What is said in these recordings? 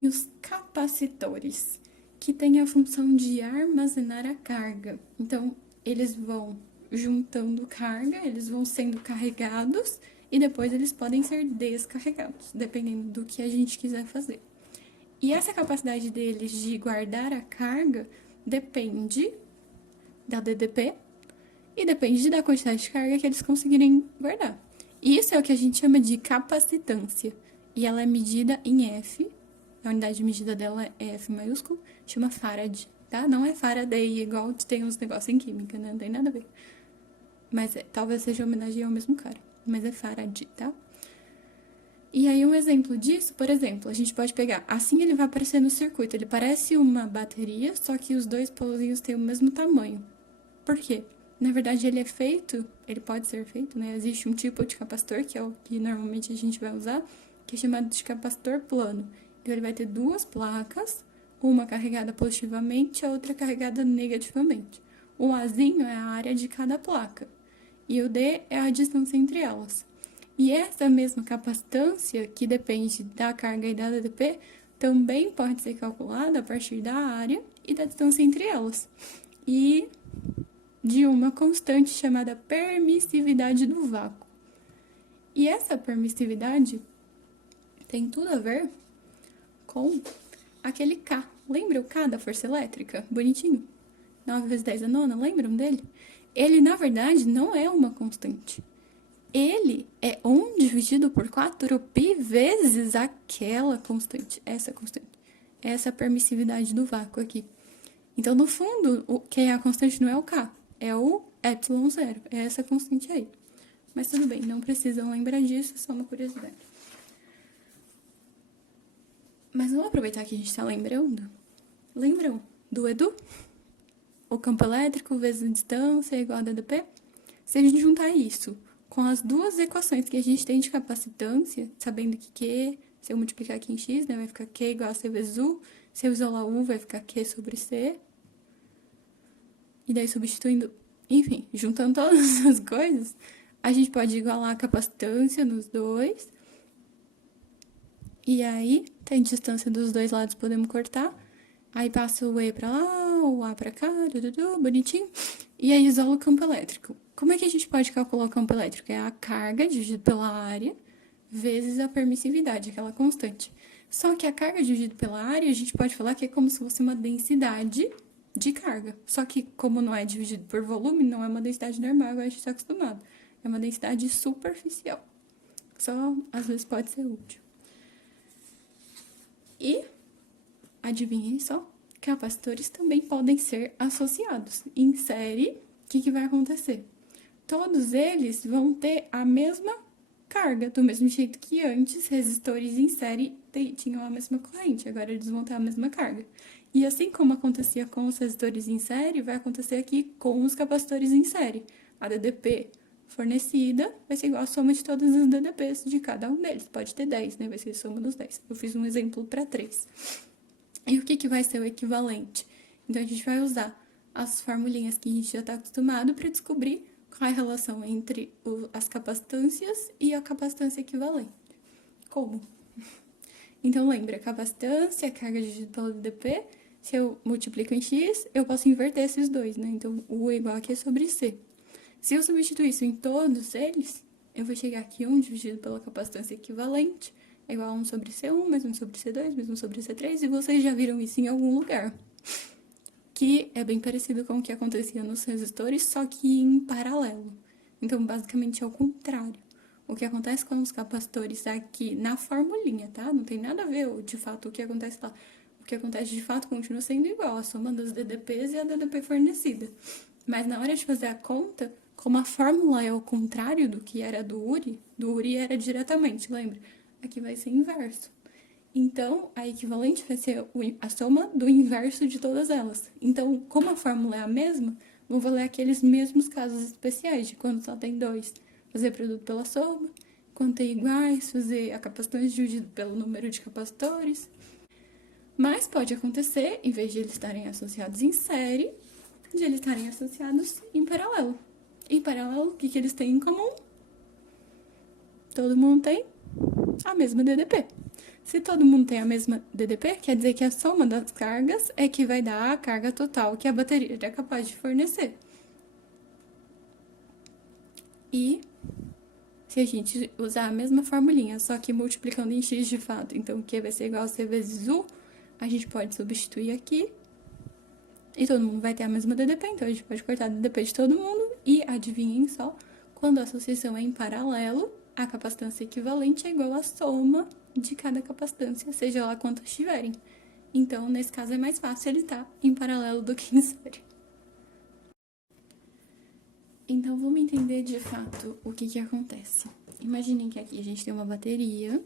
E os capacitores, que têm a função de armazenar a carga. Então, eles vão juntando carga, eles vão sendo carregados e depois eles podem ser descarregados, dependendo do que a gente quiser fazer. E essa capacidade deles de guardar a carga depende da DDP e depende da quantidade de carga que eles conseguirem guardar. Isso é o que a gente chama de capacitância. E ela é medida em F. A unidade de medida dela é F maiúsculo, chama Farad, tá? Não é Faraday, igual tem uns negócios em química, né? Não tem nada a ver. Mas talvez seja homenagem ao mesmo cara. Mas é Farad, tá? E aí um exemplo disso, por exemplo, a gente pode pegar, assim ele vai aparecer no circuito, ele parece uma bateria, só que os dois polozinhos têm o mesmo tamanho. Por quê? Na verdade ele é feito, ele pode ser feito, né? Existe um tipo de capacitor, que é o que normalmente a gente vai usar, que é chamado de capacitor plano. Então ele vai ter duas placas, uma carregada positivamente, a outra carregada negativamente. O Azinho é a área de cada placa e o D é a distância entre elas. E essa mesma capacitância, que depende da carga e da DDP, também pode ser calculada a partir da área e da distância entre elas. E de uma constante chamada permissividade do vácuo. E essa permissividade tem tudo a ver com aquele K. Lembra o K da força elétrica? Bonitinho. 9 vezes 10 é nona, lembram dele? Ele, na verdade, não é uma constante. Ele é 1 dividido por 4 π vezes aquela constante. Essa constante. Essa permissividade do vácuo aqui. Então, no fundo, quem é a constante não é o K, é o epsilon zero. É essa constante aí. Mas tudo bem, não precisam lembrar disso, é só uma curiosidade. Mas vamos aproveitar que a gente está lembrando. Lembram do Edu? O campo elétrico vezes a distância é igual a DDP? Se a gente juntar isso com as duas equações que a gente tem de capacitância, sabendo que Q, se eu multiplicar aqui em X, né, vai ficar Q igual a C vezes U. Se eu isolar U, vai ficar Q sobre C. E daí substituindo, enfim, juntando todas as coisas, a gente pode igualar a capacitância nos dois. E aí, tem distância dos dois lados, podemos cortar. Aí passa o E pra lá, o A pra cá, bonitinho. E aí isola o campo elétrico. Como é que a gente pode calcular o campo elétrico? É a carga dividida pela área vezes a permissividade, aquela constante. Só que a carga dividida pela área, a gente pode falar que é como se fosse uma densidade de carga. Só que, como não é dividido por volume, não é uma densidade normal, igual a gente está acostumado. É uma densidade superficial. Só, às vezes, pode ser útil. E, adivinhem só, capacitores também podem ser associados. Em série, o que vai acontecer? Todos eles vão ter a mesma carga, do mesmo jeito que antes resistores em série tinham a mesma corrente, agora eles vão ter a mesma carga. E assim como acontecia com os resistores em série, vai acontecer aqui com os capacitores em série. A DDP fornecida vai ser igual a soma de todas as DDPs de cada um deles. Pode ter 10, né? Vai ser a soma dos 10. Eu fiz um exemplo para 3. E o que vai ser o equivalente? Então, a gente vai usar as formulinhas que a gente já está acostumado para descobrir qual é a relação entre as capacitâncias e a capacitância equivalente. Como? Então, lembra, capacitância, carga dividida pelo DDP. Se eu multiplico em X, eu posso inverter esses dois, né? Então, U é igual a Q sobre C. Se eu substituir isso em todos eles, eu vou chegar aqui 1 dividido pela capacitância equivalente é igual a 1 sobre C1, mais 1 sobre C2, mais 1 sobre C3, e vocês já viram isso em algum lugar. Que é bem parecido com o que acontecia nos resistores, só que em paralelo. Então, basicamente, é o contrário. O que acontece com os capacitores aqui na formulinha, tá? Não tem nada a ver, de fato, o que acontece lá. O que acontece de fato continua sendo igual, a soma das DDPs e a DDP fornecida. Mas na hora de fazer a conta, como a fórmula é o contrário do que era do URI era diretamente, lembra? Aqui vai ser inverso. Então, a equivalente vai ser a soma do inverso de todas elas. Então, como a fórmula é a mesma, vou valer aqueles mesmos casos especiais de quando só tem dois. Fazer produto pela soma, quando tem iguais, fazer a capacitância dividido pelo número de capacitores. Mas pode acontecer, em vez de eles estarem associados em série, de eles estarem associados em paralelo. Em paralelo, o que eles têm em comum? Todo mundo tem a mesma DDP. Se todo mundo tem a mesma DDP, quer dizer que a soma das cargas é que vai dar a carga total que a bateria é capaz de fornecer. E se a gente usar a mesma formulinha, só que multiplicando em x de fato, então Q vai ser igual a C vezes U, a gente pode substituir aqui. E todo mundo vai ter a mesma DDP, então a gente pode cortar a DDP de todo mundo. E adivinhem só, quando a associação é em paralelo, a capacitância equivalente é igual à soma de cada capacitância, seja lá quantas tiverem. Então, nesse caso, é mais fácil ele estar em paralelo do que em série. Então, vamos entender de fato o que acontece. Imaginem que aqui a gente tem uma bateria,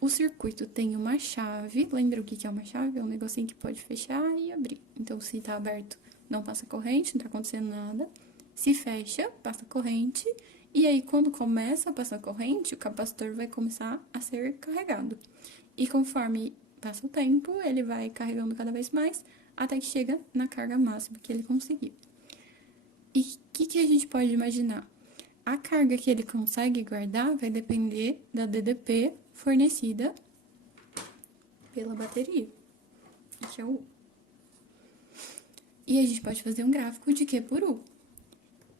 o circuito tem uma chave. Lembra o que é uma chave? É um negocinho que pode fechar e abrir. Então, se tá aberto, não passa corrente, não tá acontecendo nada. Se fecha, passa corrente. E aí, quando começa a passar corrente, o capacitor vai começar a ser carregado. E conforme passa o tempo, ele vai carregando cada vez mais, até que chega na carga máxima que ele conseguiu. E o que a gente pode imaginar? A carga que ele consegue guardar vai depender da DDP fornecida pela bateria, que é o U. E a gente pode fazer um gráfico de Q por U.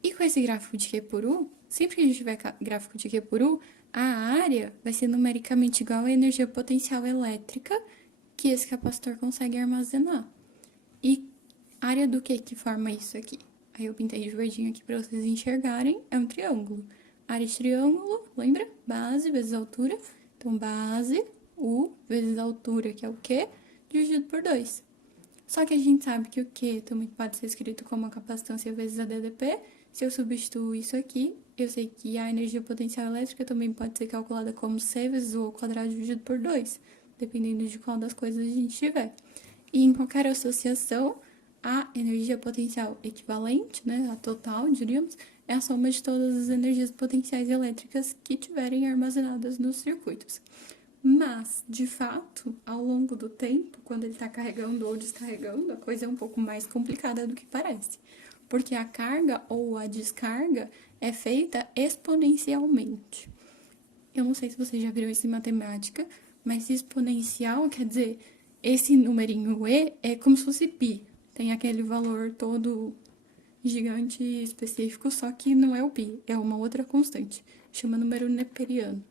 E com esse gráfico de Q por U, sempre que a gente tiver gráfico de Q por U, a área vai ser numericamente igual à energia potencial elétrica que esse capacitor consegue armazenar. E a área do que forma isso aqui? Aí eu pintei de verdinho aqui para vocês enxergarem, é um triângulo. Área de triângulo, lembra? Base vezes altura. Então, base, U, vezes altura, que é o Q, dividido por 2. Só que a gente sabe que o Q também pode ser escrito como a capacitância vezes a DDP. Se eu substituo isso aqui, eu sei que a energia potencial elétrica também pode ser calculada como C vezes U ao quadrado dividido por 2, dependendo de qual das coisas a gente tiver. E em qualquer associação, a energia potencial equivalente, né, a total, diríamos, é a soma de todas as energias potenciais elétricas que tiverem armazenadas nos circuitos. Mas, de fato, ao longo do tempo, quando ele está carregando ou descarregando, a coisa é um pouco mais complicada do que parece. Porque a carga ou a descarga é feita exponencialmente. Eu não sei se vocês já viram isso em matemática, mas exponencial quer dizer, esse numerinho E é como se fosse π. Tem aquele valor todo gigante específico, só que não é o π, é uma outra constante. Chama número neperiano,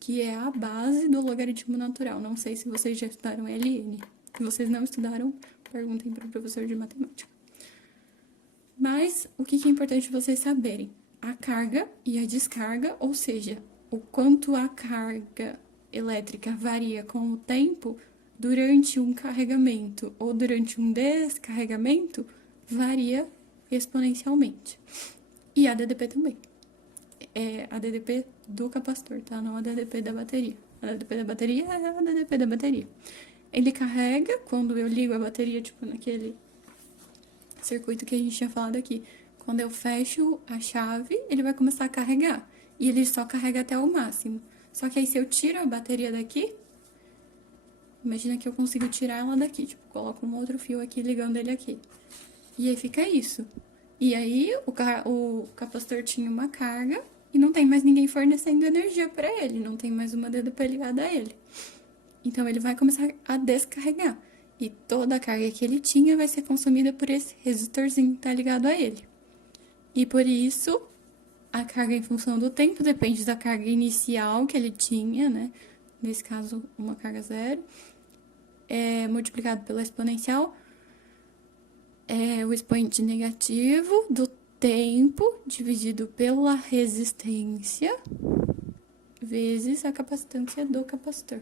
que é a base do logaritmo natural. Não sei se vocês já estudaram LN. Se vocês não estudaram, perguntem para o professor de matemática. Mas o que é importante vocês saberem? A carga e a descarga, ou seja, o quanto a carga elétrica varia com o tempo, durante um carregamento ou durante um descarregamento, varia exponencialmente. E a DDP também. É a DDP do capacitor, tá? Não a DDP da bateria. A DDP da bateria é a DDP da bateria. Ele carrega quando eu ligo a bateria, tipo naquele circuito que a gente tinha falado aqui. Quando eu fecho a chave, ele vai começar a carregar. E ele só carrega até o máximo. Só que aí se eu tiro a bateria daqui, imagina que eu consigo tirar ela daqui, tipo, coloco um outro fio aqui ligando ele aqui. E aí fica isso. E aí o capacitor tinha uma carga e não tem mais ninguém fornecendo energia para ele, não tem mais uma DDP ligada a ele. Então ele vai começar a descarregar. E toda a carga que ele tinha vai ser consumida por esse resistorzinho que tá ligado a ele. E por isso, a carga em função do tempo depende da carga inicial que ele tinha, né? Nesse caso, uma carga zero. Multiplicado pela exponencial, o expoente negativo do tempo dividido pela resistência vezes a capacitância do capacitor.